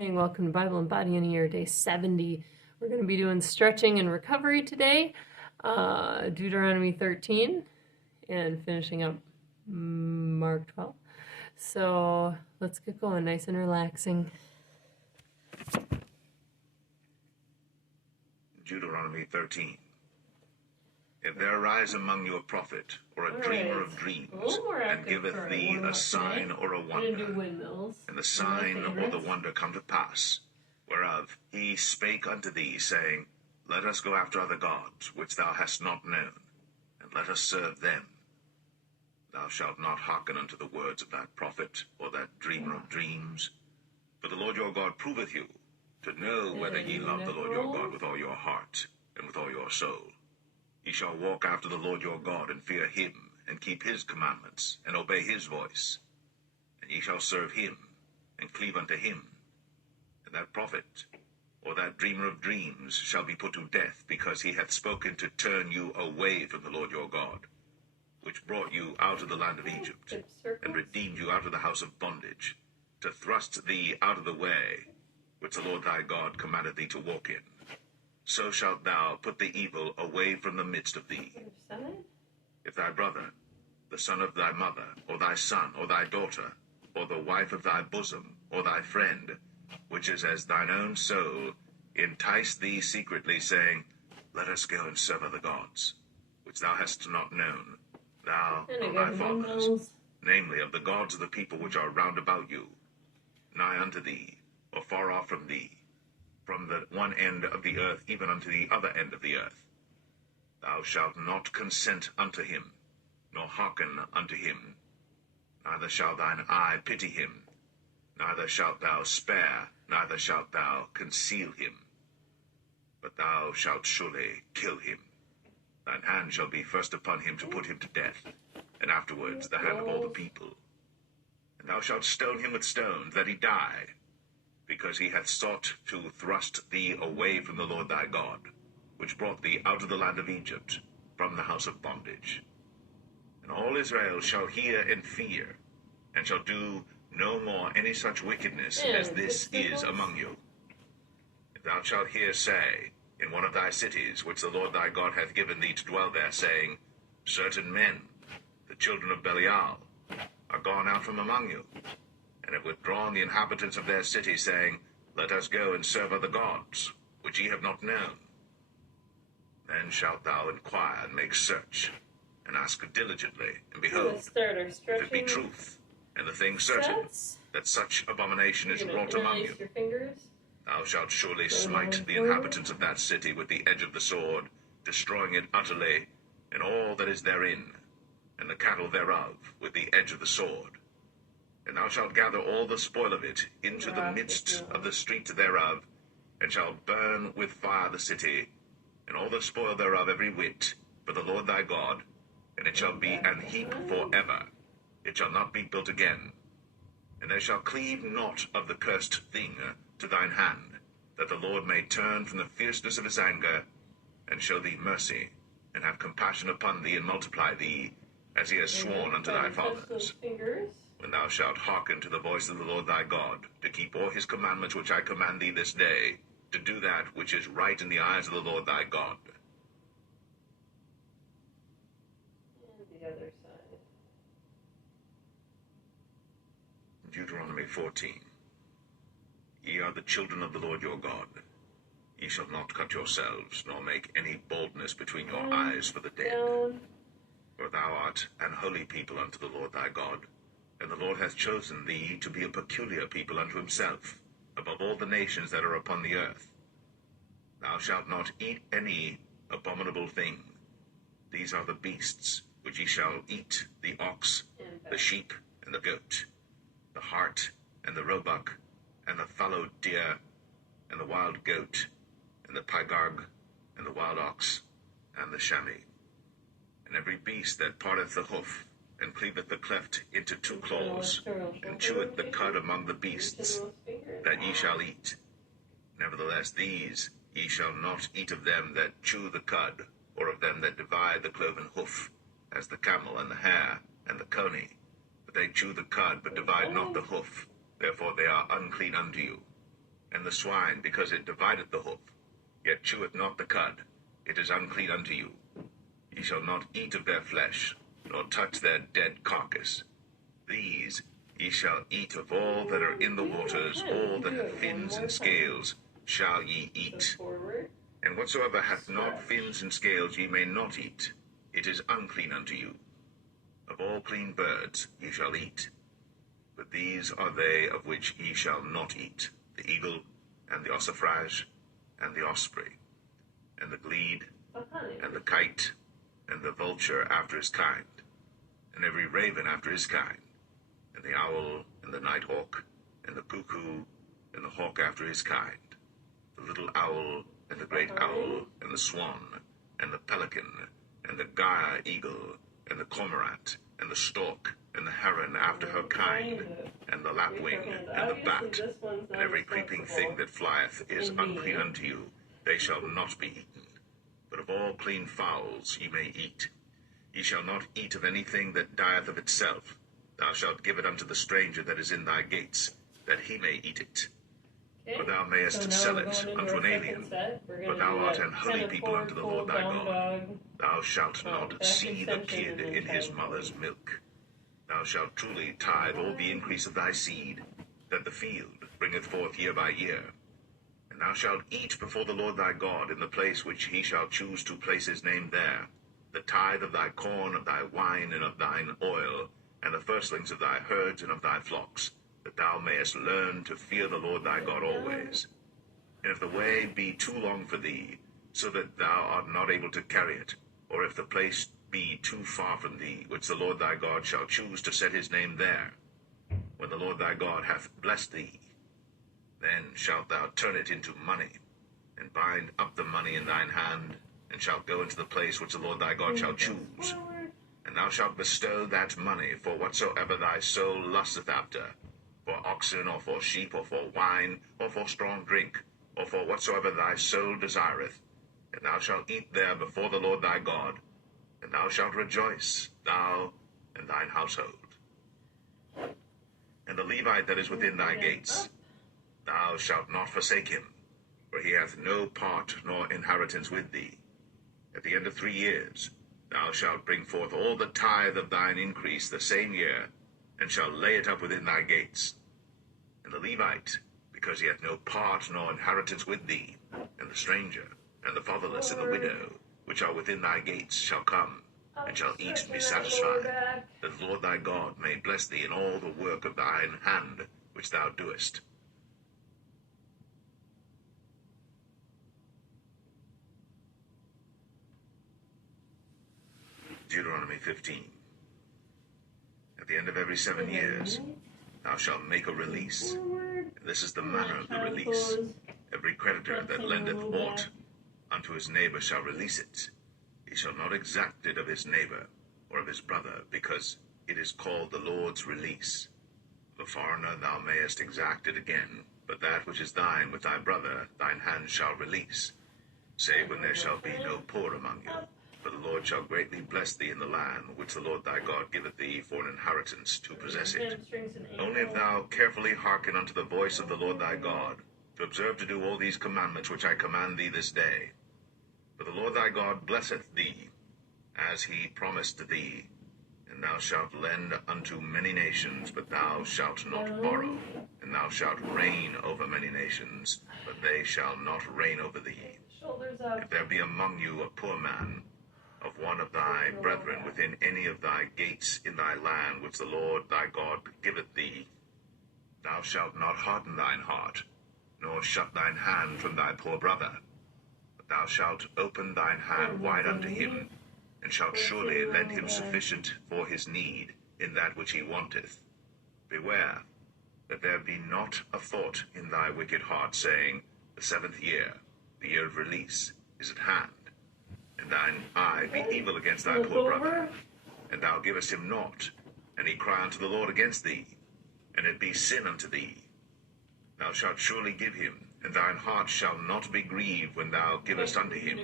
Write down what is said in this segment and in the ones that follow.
Hey, welcome to Bible and Body in a Year, day 70. We're going to be doing stretching and recovery today, Deuteronomy 13, and finishing up Mark 12. So let's get going, nice and relaxing. Deuteronomy 13. If there arise among you a prophet, or a dreamer of dreams, and giveth thee a sign or a wonder, and the sign or the wonder come to pass, whereof he spake unto thee, saying, Let us go after other gods, which thou hast not known, and let us serve them. Thou shalt not hearken unto the words of that prophet, or that dreamer of dreams. For the Lord your God proveth you, to know whether ye love the Lord your God with all your heart, and with all your soul. Ye shall walk after the Lord your God, and fear him, and keep his commandments, and obey his voice. And ye shall serve him, and cleave unto him. And that prophet, or that dreamer of dreams, shall be put to death, because he hath spoken to turn you away from the Lord your God, which brought you out of the land of Egypt, and redeemed you out of the house of bondage, to thrust thee out of the way, which the Lord thy God commanded thee to walk in. So shalt thou put the evil away from the midst of thee. If thy brother, the son of thy mother, or thy son, or thy daughter, or the wife of thy bosom, or thy friend, which is as thine own soul, entice thee secretly, saying, Let us go and serve other gods, which thou hast not known, thou or thy fathers, namely of the gods of the people which are round about you, nigh unto thee, or far off from thee, from the one end of the earth even unto the other end of the earth. Thou shalt not consent unto him, nor hearken unto him, neither shall thine eye pity him, neither shalt thou spare, neither shalt thou conceal him. But thou shalt surely kill him. Thine hand shall be first upon him to put him to death, and afterwards the hand of all the people. And thou shalt stone him with stones, that he die, because he hath sought to thrust thee away from the Lord thy God, which brought thee out of the land of Egypt, from the house of bondage. And all Israel shall hear and fear, and shall do no more any such wickedness as this is among you. If thou shalt hear say, in one of thy cities, which the Lord thy God hath given thee to dwell there, saying, Certain men, the children of Belial, are gone out from among you, and have withdrawn the inhabitants of their city, saying, Let us go and serve other gods, which ye have not known. Then shalt thou inquire and make search, and ask diligently, and behold, if it be truth, and the thing certain, that such abomination is wrought among you, thou shalt surely smite the inhabitants of that city with the edge of the sword, destroying it utterly, and all that is therein, and the cattle thereof, with the edge of the sword. And thou shalt gather all the spoil of it into the midst of the street thereof, and shalt burn with fire the city, and all the spoil thereof every whit, for the Lord thy God, and it shall be an heap forever. It shall not be built again. And there shall cleave naught of the cursed thing to thine hand, that the Lord may turn from the fierceness of his anger, and show thee mercy, and have compassion upon thee, and multiply thee, as he has sworn unto thy fathers. When thou shalt hearken to the voice of the Lord thy God, to keep all his commandments which I command thee this day, to do that which is right in the eyes of the Lord thy God. And the other side. Deuteronomy 14. Ye are the children of the Lord your God. Ye shall not cut yourselves, nor make any boldness between your eyes for the dead. For thou art an holy people unto the Lord thy God, and the Lord hath chosen thee to be a peculiar people unto himself, above all the nations that are upon the earth. Thou shalt not eat any abominable thing. These are the beasts which ye shall eat, the ox, the sheep, and the goat, the hart, and the roebuck, and the fallow deer, and the wild goat, and the pygarg, and the wild ox, and the chamois, and every beast that parteth the hoof, and cleaveth the cleft into two claws, and cheweth the cud among the beasts, that ye shall eat. Nevertheless these ye shall not eat of them that chew the cud, or of them that divide the cloven hoof, as the camel, and the hare, and the coney. But they chew the cud, but divide not the hoof, therefore they are unclean unto you. and the swine, because it divideth the hoof, yet cheweth not the cud, it is unclean unto you. Ye shall not eat of their flesh, nor touch their dead carcass. These ye shall eat of all that are in the waters, all that have fins and scales shall ye eat. And whatsoever hath not fins and scales ye may not eat, it is unclean unto you. Of all clean birds ye shall eat, but these are they of which ye shall not eat: the eagle, and the ossifrage, and the osprey, and the glede, and the kite, and the vulture after his kind, and every raven after his kind, and the owl, and the nighthawk, and the cuckoo, and the hawk after his kind, the little owl, and the great owl, and the swan, and the pelican, and the gyre eagle, and the cormorant, and the stork, and the heron after her kind, and the lapwing, and the bat, and every creeping thing that flieth is unclean unto you, they shall not be eaten. But of all clean fowls ye may eat. Ye shall not eat of anything that dieth of itself. Thou shalt give it unto the stranger that is in thy gates, that he may eat it. For thou mayest sell it unto an alien, for thou art an holy people unto the Lord thy God. Thou shalt not seethe a kid in his mother's milk. Thou shalt truly tithe all the increase of thy seed, that the field bringeth forth year by year. And thou shalt eat before the Lord thy God in the place which he shall choose to place his name there, the tithe of thy corn, of thy wine, and of thine oil, and the firstlings of thy herds and of thy flocks, that thou mayest learn to fear the Lord thy God always. And if the way be too long for thee, so that thou art not able to carry it, or if the place be too far from thee, which the Lord thy God shall choose to set his name there, when the Lord thy God hath blessed thee, then shalt thou turn it into money, and bind up the money in thine hand, and shalt go into the place which the Lord thy God shall choose. And thou shalt bestow that money for whatsoever thy soul lusteth after, for oxen, or for sheep, or for wine, or for strong drink, or for whatsoever thy soul desireth. And thou shalt eat there before the Lord thy God, and thou shalt rejoice, thou and thine household. And the Levite that is within thy gates, thou shalt not forsake him, for he hath no part nor inheritance with thee. At the end of 3 years thou shalt bring forth all the tithe of thine increase the same year, and shalt lay it up within thy gates. And the Levite, because he hath no part nor inheritance with thee, and the stranger, and the fatherless, and the widow, which are within thy gates, shall come, and shall eat and be satisfied, that the Lord thy God may bless thee in all the work of thine hand which thou doest. Deuteronomy 15. At the end of every 7 years, thou shalt make a release. And this is the manner of the release. Every creditor that lendeth aught unto his neighbor shall release it. He shall not exact it of his neighbor, or of his brother, because it is called the Lord's release. Of a foreigner thou mayest exact it again, but that which is thine with thy brother thine hand shall release, save when there shall be no poor among you. For the Lord shall greatly bless thee in the land which the Lord thy God giveth thee for an inheritance to possess it. Only if thou carefully hearken unto the voice of the Lord thy God, to observe to do all these commandments which I command thee this day. For the Lord thy God blesseth thee, as he promised thee, and thou shalt lend unto many nations, but thou shalt not borrow, and thou shalt reign over many nations, but they shall not reign over thee. If there be among you a poor man, of one of thy brethren within any of thy gates in thy land which the Lord thy God giveth thee, thou shalt not harden thine heart, nor shut thine hand from thy poor brother, but thou shalt open thine hand wide unto him, and shalt surely lend him sufficient for his need in that which he wanteth. Beware that there be not a thought in thy wicked heart, saying, the 7th year, the year of release, is at hand, and thine eye be evil against thy poor brother, and thou givest him naught, and he cry unto the Lord against thee, and it be sin unto thee. Thou shalt surely give him, and thine heart shall not be grieved when thou givest unto him,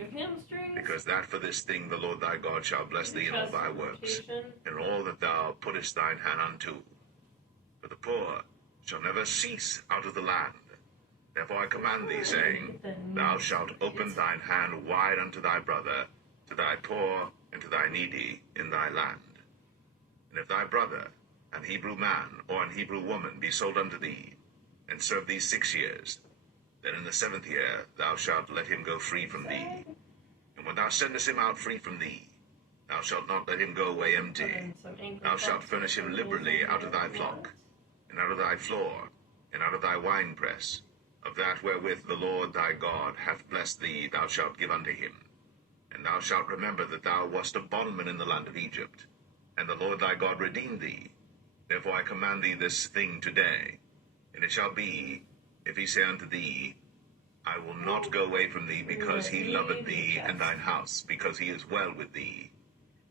because that for this thing the Lord thy God shall bless thee in all thy works, and all that thou puttest thine hand unto. For the poor shall never cease out of the land. Their Therefore I command thee, saying, Thou shalt open thine hand wide unto thy brother, to thy poor, and to thy needy in thy land. And if thy brother, an Hebrew man or an Hebrew woman, be sold unto thee, and serve thee 6 years, then in the 7th year thou shalt let him go free from thee. And when thou sendest him out free from thee, thou shalt not let him go away empty. Thou shalt furnish him liberally out of thy flock, and out of thy floor, and out of thy winepress. Of that wherewith the Lord thy God hath blessed thee thou shalt give unto him. And thou shalt remember that thou wast a bondman in the land of Egypt, and the Lord thy God redeemed thee. Therefore I command thee this thing today. And it shall be, if he say unto thee, I will not go away from thee, because he loveth thee and thine house, because he is well with thee,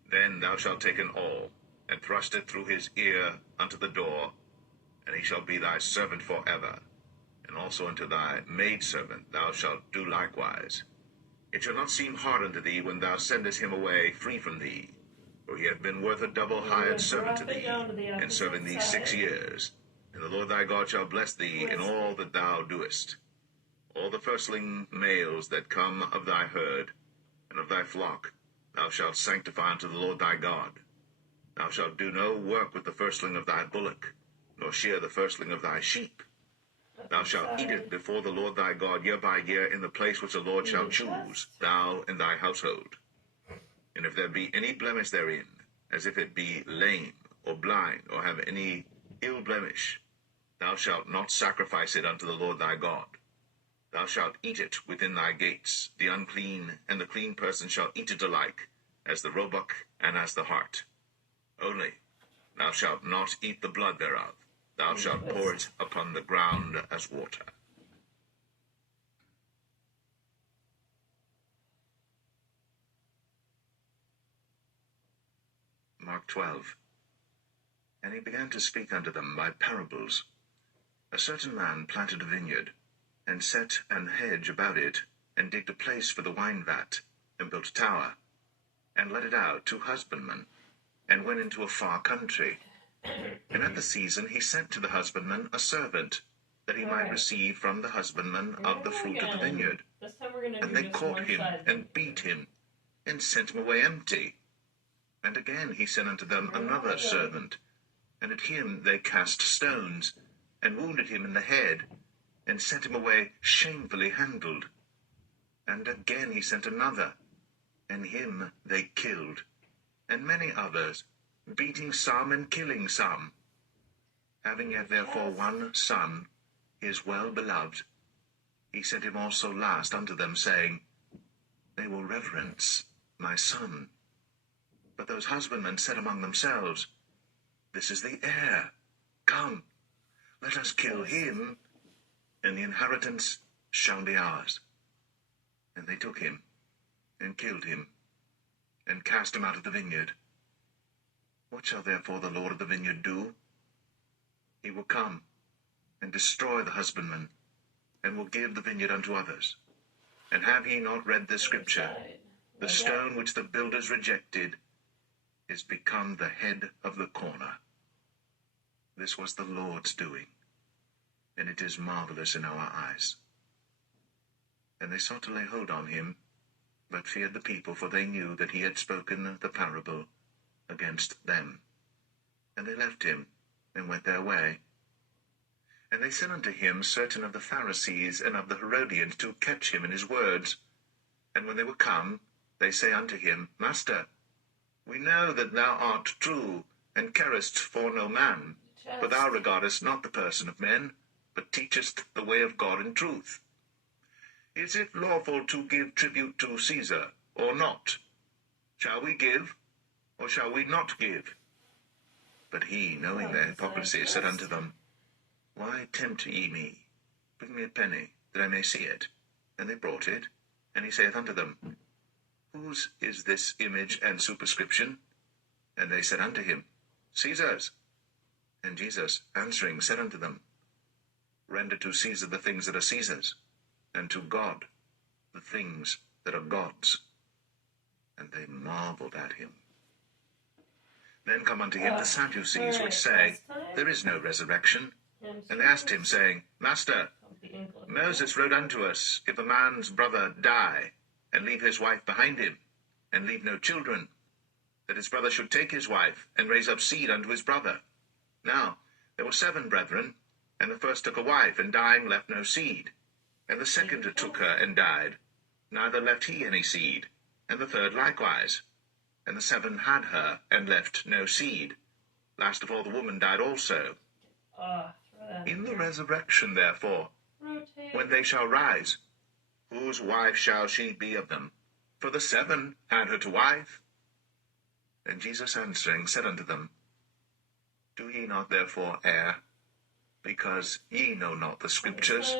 then thou shalt take an awl, and thrust it through his ear unto the door, and he shall be thy servant for ever. And also unto thy maidservant thou shalt do likewise. It shall not seem hard unto thee when thou sendest him away free from thee, for he hath been worth a double hired servant to thee, and serving thee 6 years. And the Lord thy God shall bless thee in all that thou doest. All the firstling males that come of thy herd and of thy flock thou shalt sanctify unto the Lord thy God. Thou shalt do no work with the firstling of thy bullock, nor shear the firstling of thy sheep. Thou shalt eat it before the Lord thy God year by year in the place which the Lord shall choose, thou and thy household. And if there be any blemish therein, as if it be lame, or blind, or have any ill blemish, thou shalt not sacrifice it unto the Lord thy God. Thou shalt eat it within thy gates. The unclean and the clean person shall eat it alike, as the roebuck and as the hart. Only thou shalt not eat the blood thereof. Thou shalt pour it upon the ground as water. Mark 12. And he began to speak unto them by parables. A certain man planted a vineyard, and set an hedge about it, and digged a place for the wine vat, and built a tower, and let it out to husbandmen, and went into a far country. And at the season he sent to the husbandman a servant, that he might receive from the husbandman of the fruit of the vineyard. And they caught him, and beat him, and sent him away empty. And again he sent unto them another servant, and at him they cast stones, and wounded him in the head, and sent him away shamefully handled. And again he sent another, and him they killed, and many others, beating some and killing some. Having yet therefore one son, his well-beloved, he sent him also last unto them, saying, They will reverence my son. But those husbandmen said among themselves, This is the heir. Come, let us kill him, and the inheritance shall be ours. And they took him, and killed him, and cast him out of the vineyard. What shall therefore the Lord of the vineyard do? He will come, and destroy the husbandman, and will give the vineyard unto others. And have ye not read this scripture? The stone which the builders rejected is become the head of the corner. This was the Lord's doing, and it is marvelous in our eyes. And they sought to lay hold on him, but feared the people, for they knew that he had spoken the parable against them. And they left him, and went their way. And they sent unto him certain of the Pharisees and of the Herodians to catch him in his words. And when they were come, they say unto him, Master, we know that thou art true, and carest for no man, for thou regardest not the person of men, but teachest the way of God in truth. Is it lawful to give tribute to Caesar, or not? Shall we give, or shall we not give? But he, knowing their hypocrisy, said unto them, Why tempt ye me? Bring me a penny, that I may see it. And they brought it. And he saith unto them, Whose is this image and superscription? And they said unto him, Caesar's. And Jesus, answering, said unto them, Render to Caesar the things that are Caesar's, and to God the things that are God's. And they marveled at him. Then come unto him the Sadducees, which say, There is no resurrection. And they asked him, saying, Master, Moses wrote unto us, if a man's brother die, and leave his wife behind him, and leave no children, that his brother should take his wife, and raise up seed unto his brother. Now there were 7 brethren, and the first took a wife, and dying left no seed. And the second took her, and died, neither left he any seed. And the third likewise. And the 7 had her, and left no seed. Last of all the woman died also. In the resurrection, therefore, when they shall rise, whose wife shall she be of them? For the 7 had her to wife. And Jesus answering said unto them, Do ye not therefore err, because ye know not the Scriptures,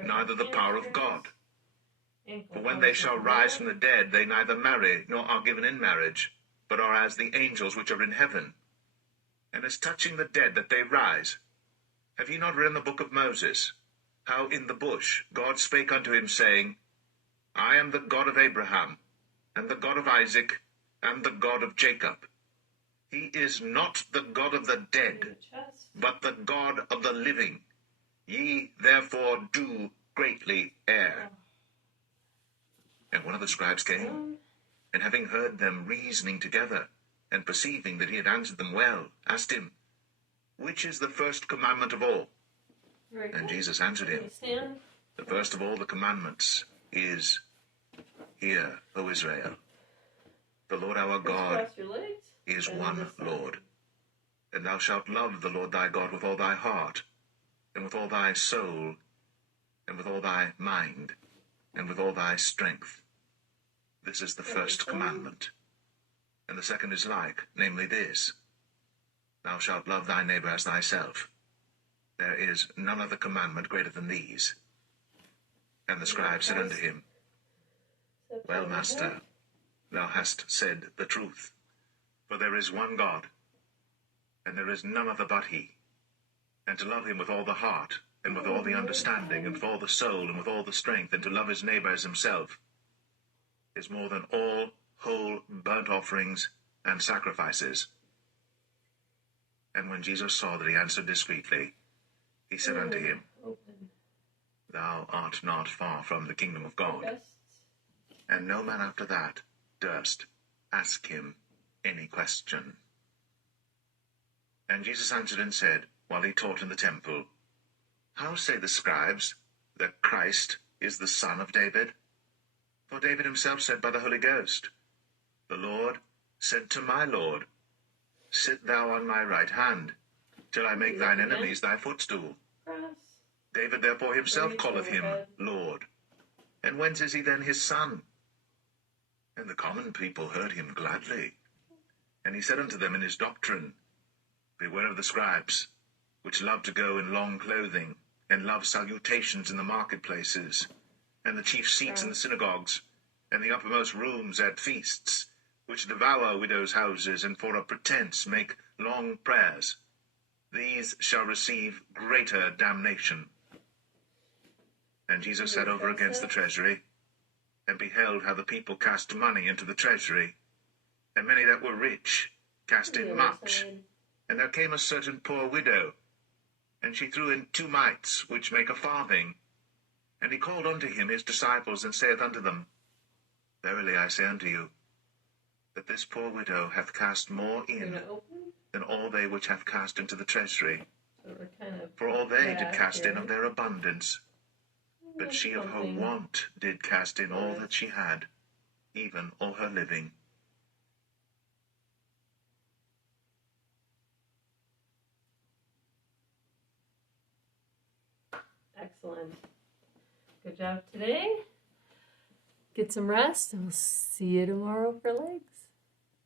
neither the power of God? For when they shall rise from the dead, they neither marry, nor are given in marriage, but are as the angels which are in heaven. And as touching the dead that they rise, have ye not read in the book of Moses, how in the bush God spake unto him, saying, I am the God of Abraham, and the God of Isaac, and the God of Jacob. He is not the God of the dead, but the God of the living. Ye therefore do greatly err. And one of the scribes came, and having heard them reasoning together, and perceiving that he had answered them well, asked him, Which is the first commandment of all? And Jesus answered him, The first of all the commandments is, Hear, O Israel, the Lord our God is one Lord. And thou shalt love the Lord thy God with all thy heart, and with all thy soul, and with all thy mind, and with all thy strength. This is the first commandment. And the second is like, namely this, Thou shalt love thy neighbor as thyself. There is none other commandment greater than these. And the scribe said unto him, Well, Master, thou hast said the truth. For there is one God, and there is none other but he. And to love him with all the heart, and with all the understanding, and with all the soul, and with all the strength, and to love his neighbor as himself, is more than all whole burnt offerings and sacrifices. And when Jesus saw that he answered discreetly, he said unto him, Thou art not far from the kingdom of God. And no man after that durst ask him any question. And Jesus answered and said, while he taught in the temple, How say the scribes that Christ is the son of David? For David himself said by the Holy Ghost, The Lord said to my Lord, Sit thou on my right hand, till I make thine enemies thy footstool. David therefore himself calleth him Lord. And whence is he then his son? And the common people heard him gladly. And he said unto them in his doctrine, Beware of the scribes, which love to go in long clothing, and love salutations in the marketplaces, and the chief seats in the synagogues, and the uppermost rooms at feasts, which devour widows' houses, and for a pretense make long prayers. These shall receive greater damnation. And Jesus sat over against the treasury, and beheld how the people cast money into the treasury, and many that were rich cast in much. And there came a certain poor widow, and she threw in 2 mites, which make a farthing. And he called unto him his disciples, and saith unto them, Verily I say unto you, that this poor widow hath cast more in than all they which have cast into the treasury. For all they did cast in of their abundance, but she of her want did cast in all that she had, even all her living. Excellent. Good job today. Get some rest, and we'll see you tomorrow for legs.